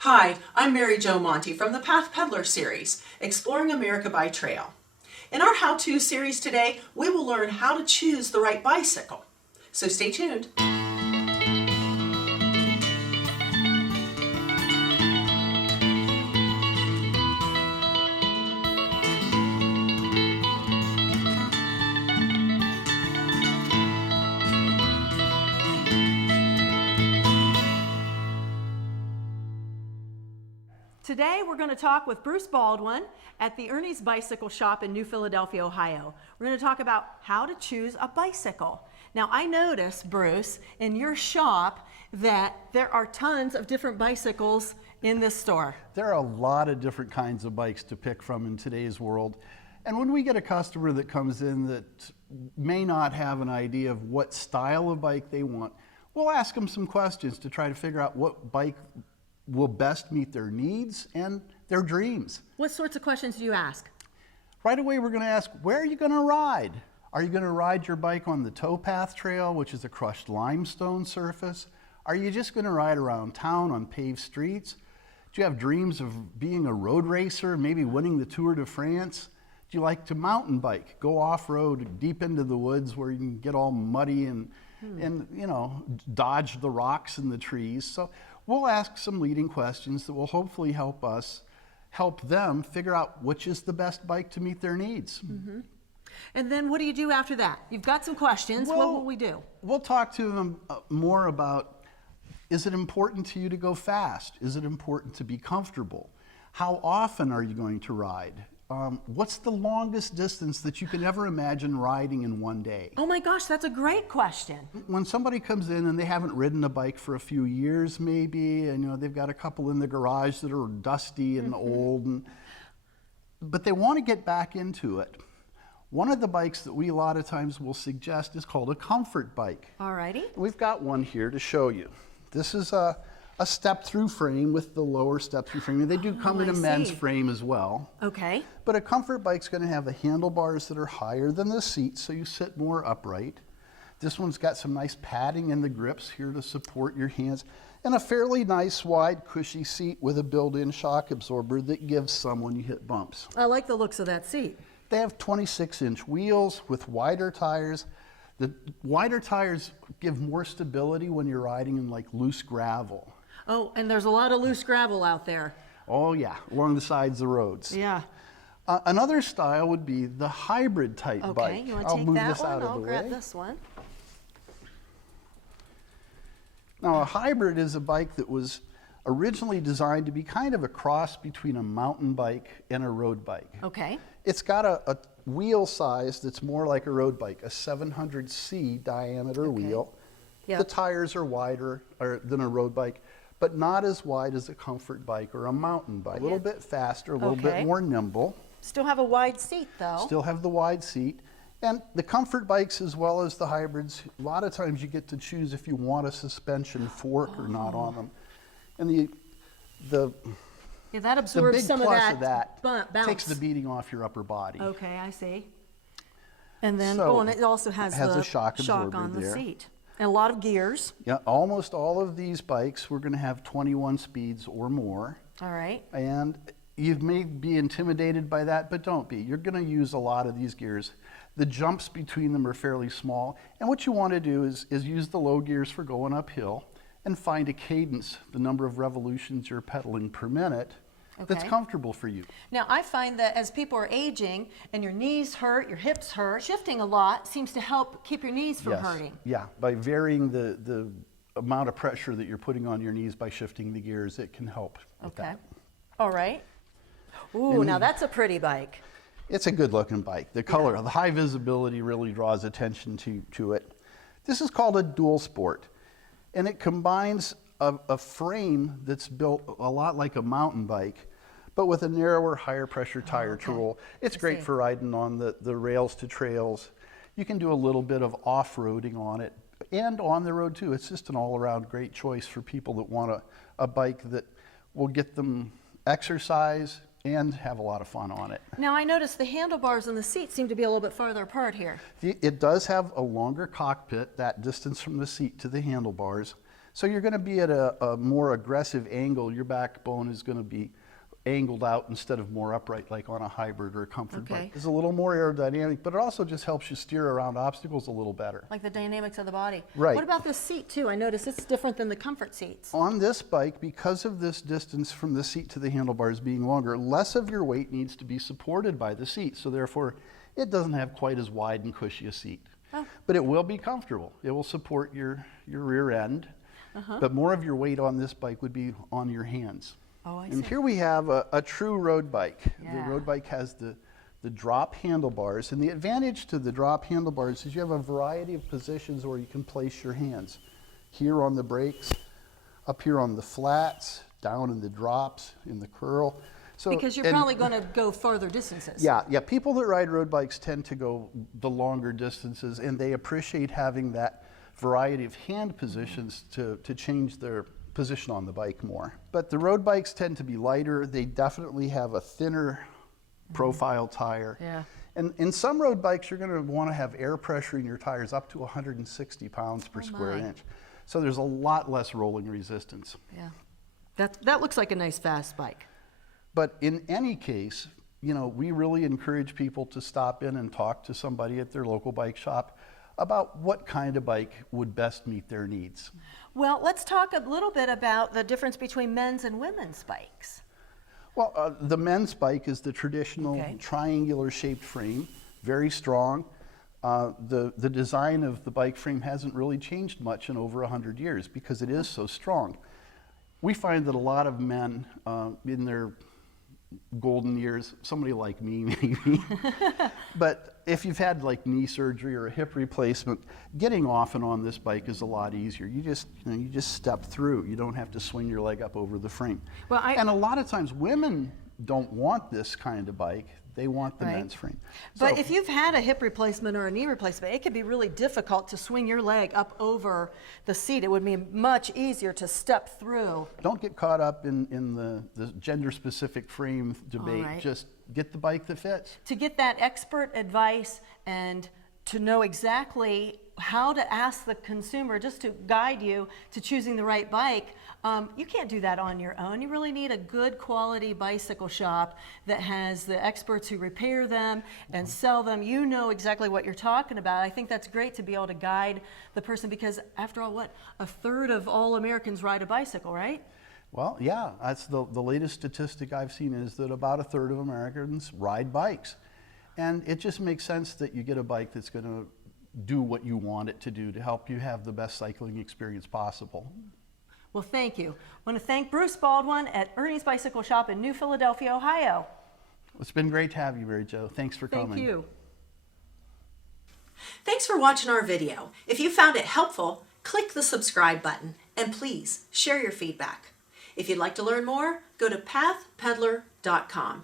Hi, I'm Mary Jo Monte from the Path Peddler series, Exploring America by Trail. In our how-to series today, we will learn how to choose the right bicycle. So stay tuned. Today we're going to talk with Bruce Baldwin at the Ernie's Bicycle Shop in New Philadelphia, Ohio. We're going to talk about how to choose a bicycle. Now I notice, Bruce, in your shop that there are tons of different bicycles in this store. There are a lot of different kinds of bikes to pick from in today's world. And when we get a customer that comes in that may not have an idea of what style of bike they want, we'll ask them some questions to try to figure out what bike will best meet their needs and their dreams. What sorts of questions do you ask? Right away, we're going to ask, where are you going to ride? Are you going to ride your bike on the towpath trail, which is a crushed limestone surface? Are you just going to ride around town on paved streets? Do you have dreams of being a road racer, maybe winning the Tour de France? Do you like to mountain bike, go off-road deep into the woods where you can get all muddy and you know, dodge the rocks and the trees? So we'll ask some leading questions that will hopefully help them figure out which is the best bike to meet their needs. Mm-hmm. And then what do you do after that? You've got some questions. What will we do? We'll talk to them more about, is it important to you to go fast? Is it important to be comfortable? How often are you going to ride? What's the longest distance that you could ever imagine riding in one day? Oh my gosh, that's a great question. When somebody comes in and they haven't ridden a bike for a few years maybe, and you know they've got a couple in the garage that are dusty and old, but they want to get back into it. One of the bikes that we a lot of times will suggest is called a comfort bike. Alrighty. We've got one here to show you. This is a step-through frame with the lower step-through frame. They do come in a men's frame as well. Okay. But a comfort bike's going to have the handlebars that are higher than the seat, so you sit more upright. This one's got some nice padding in the grips here to support your hands, and a fairly nice, wide, cushy seat with a built-in shock absorber that gives some when you hit bumps. I like the looks of that seat. They have 26-inch wheels with wider tires. The wider tires give more stability when you're riding in like loose gravel. Oh, and there's a lot of loose gravel out there. Oh yeah, along the sides of the roads. Yeah. Another style would be the hybrid type bike. Okay, you want to take that one? I'll grab way. this one. Now a hybrid is a bike that was originally designed to be kind of a cross between a mountain bike and a road bike. Okay. It's got a wheel size that's more like a road bike, a 700C diameter wheel. Yep. The tires are wider than a road bike, but not as wide as a comfort bike or a mountain bike. A little bit faster, a little bit more nimble. Still have a wide seat though. Still have the wide seat. And the comfort bikes as well as the hybrids, a lot of times you get to choose if you want a suspension fork or not on them. And that absorbs some of that bounce. Takes the beating off your upper body. Okay, I see. And then, and it also has a shock absorber on the there. seat. And a lot of gears. Yeah, almost all of these bikes, we're going to have 21 speeds or more. All right. And you may be intimidated by that, but don't be. You're going to use a lot of these gears. The jumps between them are fairly small. And what you want to do is use the low gears for going uphill and find a cadence, the number of revolutions you're pedaling per minute, that's comfortable for you. Now, I find that as people are aging and your knees hurt, your hips hurt, shifting a lot seems to help keep your knees from hurting. Yeah, by varying the amount of pressure that you're putting on your knees by shifting the gears, it can help with that. All right. Ooh, now that's a pretty bike. It's a good-looking bike. The color, the high visibility really draws attention to it. This is called a dual sport, and it combines a frame that's built a lot like a mountain bike, but with a narrower, higher pressure tire to roll. It's great for riding on the rails to trails. You can do a little bit of off-roading on it and on the road too. It's just an all-around great choice for people that want a bike that will get them exercise and have a lot of fun on it. Now I noticed the handlebars and the seat seem to be a little bit farther apart here. It does have a longer cockpit, that distance from the seat to the handlebars. So you're going to be at a more aggressive angle. Your backbone is going to be angled out instead of more upright like on a hybrid or a comfort bike. It's a little more aerodynamic, but it also just helps you steer around obstacles a little better. Like the dynamics of the body. Right. What about the seat too? I notice it's different than the comfort seats. On this bike, because of this distance from the seat to the handlebars being longer, less of your weight needs to be supported by the seat. So therefore, it doesn't have quite as wide and cushy a seat. Oh. But it will be comfortable. It will support your rear end. But more of your weight on this bike would be on your hands. Oh, I And see. here we have a true road bike. Yeah. The road bike has the drop handlebars. And the advantage to the drop handlebars is you have a variety of positions where you can place your hands. Here on the brakes, up here on the flats, down in the drops, in the curl. So, Because you're probably going to go farther distances. Yeah, people that ride road bikes tend to go the longer distances, and they appreciate having that variety of hand positions to change their position on the bike more. But the road bikes tend to be lighter. They definitely have a thinner profile tire. Yeah. And in some road bikes, you're going to want to have air pressure in your tires up to 160 pounds per square inch. So there's a lot less rolling resistance. Yeah. That looks like a nice fast bike. But in any case, you know, we really encourage people to stop in and talk to somebody at their local bike shop about what kind of bike would best meet their needs. Well, let's talk a little bit about the difference between men's and women's bikes. Well, the men's bike is the traditional triangular shaped frame, very strong. The design of the bike frame hasn't really changed much in over 100 years because it is so strong. We find that a lot of men in their golden years, somebody like me maybe, but if you've had like knee surgery or a hip replacement, getting off and on this bike is a lot easier. You just step through. You don't have to swing your leg up over the frame. Well, and a lot of times women don't want this kind of bike. They want the men's frame. But So- if you've had a hip replacement or a knee replacement, it can be really difficult to swing your leg up over the seat. It would be much easier to step through. Don't get caught up in the gender-specific frame debate. right. Just get the bike that fits. To get that expert advice and to know exactly how to ask the consumer, just to guide you to choosing the right bike, you can't do that on your own. You really need a good quality bicycle shop that has the experts who repair them and sell them. You know exactly what you're talking about. I think that's great to be able to guide the person because after all, what, a third of all Americans ride a bicycle, right? Well, yeah, that's the latest statistic I've seen is that about a third of Americans ride bikes. And it just makes sense that you get a bike that's going to do what you want it to do to help you have the best cycling experience possible. Well, thank you. I want to thank Bruce Baldwin at Ernie's Bicycle Shop in New Philadelphia, Ohio. It's been great to have you, Mary Jo. Thanks for coming. Thank you. Thanks for watching our video. If you found it helpful, click the subscribe button and please share your feedback. If you'd like to learn more, go to pathpeddler.com.